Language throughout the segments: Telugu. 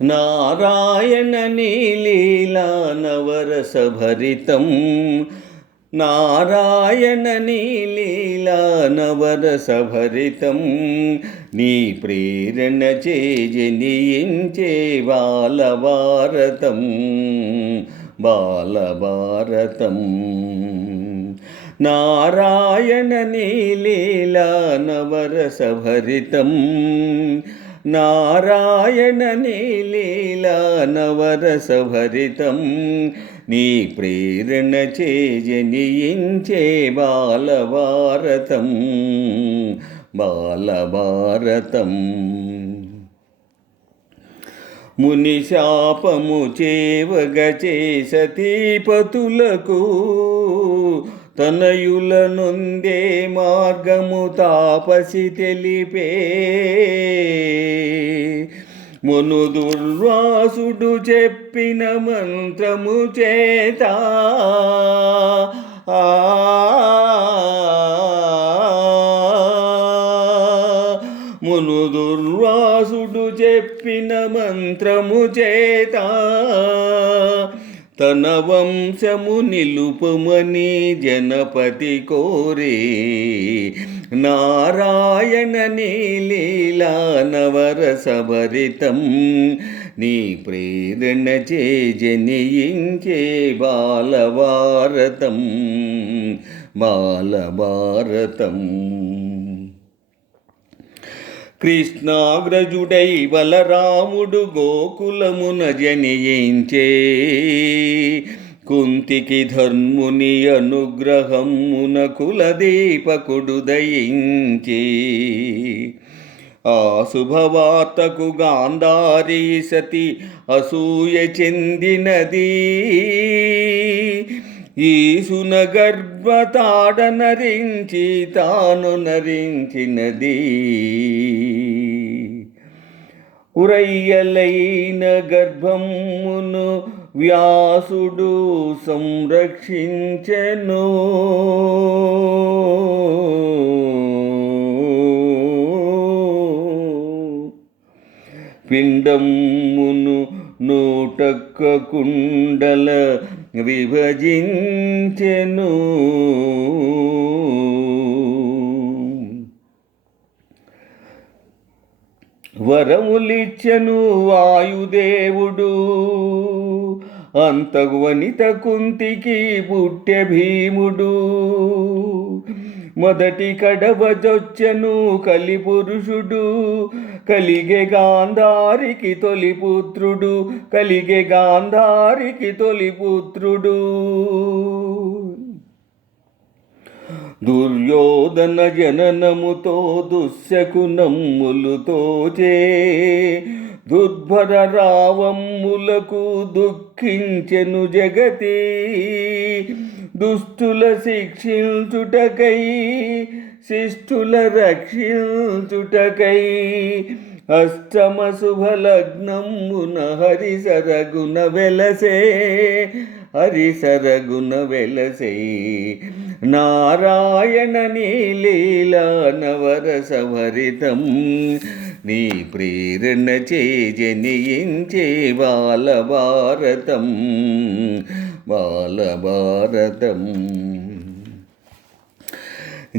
నారాయణ నీలీలా నవరసభరితం నారాయణ నీలీలా నవరసభరితం నీ ప్రేరణ జనియించే బాలభారతం బాలభారతం నారాయణ నీలీలా నవరసభరితం నారాయణ నీలీలా నవరసభరితం నీ ప్రేరణ జనియించే బాలభారతం బాలభారతం ముని శాపము చేవగచే సతీపతులకు తనయుల నొందే మార్గము తాపసి తెలిపే మును దుర్వాసుడు చెప్పిన మంత్రము చేత మును దుర్వాసుడు చెప్పిన మంత్రము చేత తన వంశము నిలుపుమని జనపతి కోరే నారాయణ నీలీలా నవరసభరితం నీ ప్రేరణ జనియించే బాలభారతం బాలభారతం కృష్ణాగ్రజుడై బలరాముడు గోకులమున జనియించే కుంతికి ధర్ముని అనుగ్రహమున కులదీపకుడు దయించే ఆ శుభవార్తకు గాంధారీ సతి అసూయ చెందినది ఈసున గర్భతాడ నరించి తాను నరించినది ఉరయ్యలైన గర్భమును వ్యాసుడు సంరక్షించెను పిండమును నూటొక్క కుండల విభజించెను వరములిచ్చెను వాయుదేవుడు అంతగు వనిత కుంతికి పుట్టె భీముడు మొదటి కడవజొచ్చెను కలిపురుషుడు కలిగే గాంధారికి తొలిపుత్రుడు కలిగే గాంధారికి తొలిపుత్రుడు దుర్యోధన జననముతో దుశ్శకునమ్ములుతోచే దుర్భర రావమ్ములకు దుఃఖించెను జగతి దుష్టుల శిక్షించుటకై శిష్టుల రక్షించుటకై అష్టమ శుభలగ్నమున హరిసరగుణ వెలసే హరిసరగుణ వెలసే నారాయణ నీలీలా నవరసభరితం నీ ప్రేరణ జనియించే బాలభారతం బాలభారతం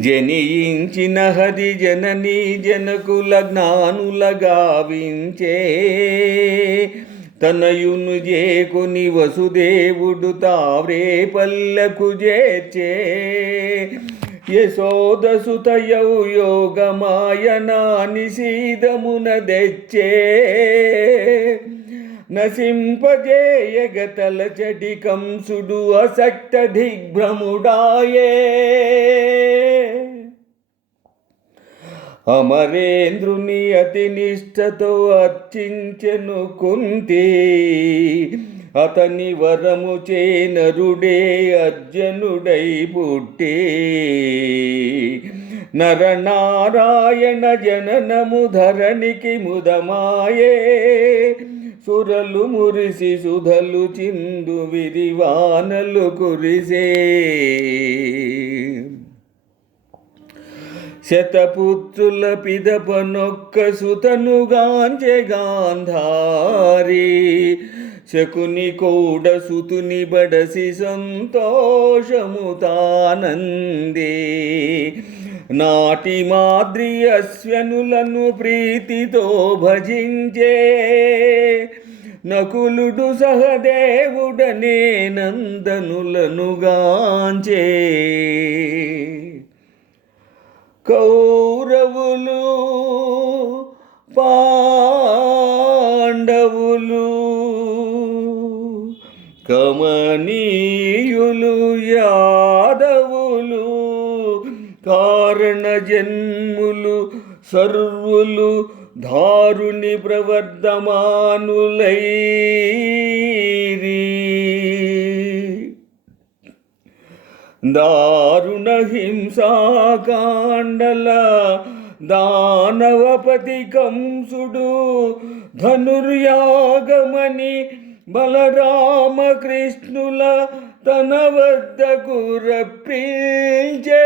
జనియించిన హరి జననీ జనకుల జ్ఞానుల గావించే తనయును జేకొని వసుదేవుడు తావ్రే పల్లకు చేర్చే యశోదసుతయౌ యోగమాయనా నిశీదమున తెచ్చే నసింపజేయగతల చటి కంసుడు అసక్త దిగ్భ్రముడాయే అమరేంద్రుని అతి నిష్ఠతో అర్చించెను కుంతి అతని వరము చేనరుడే అర్జునుడై పుట్టే నరనారాయణ జననము ధరణికి ముదమాయే సురలు మురిసి సుధలు చిందు విరివానలు కురిసే శతపుత్రుల పిదపనొక్క సుతనుగాంచె గాంధారి శకుని కోడ సుతుని బడసి సంతోషము తానందే నాటి మాద్రి అశ్వనులను ప్రీతితో భజించే నకులుడు సహదేవుడనే నందనులను గాంచే కౌరవులు పాండవులు కమనీయులు యాదవులు కారణ జన్ములు సర్వులు దారుని ప్రవర్ధమానులైరి దారుణ హింసాకాండల దానవపతి కంసుడు ధనుర్యాగమని బలరామకృష్ణుల తన వద్దకు రప్పించే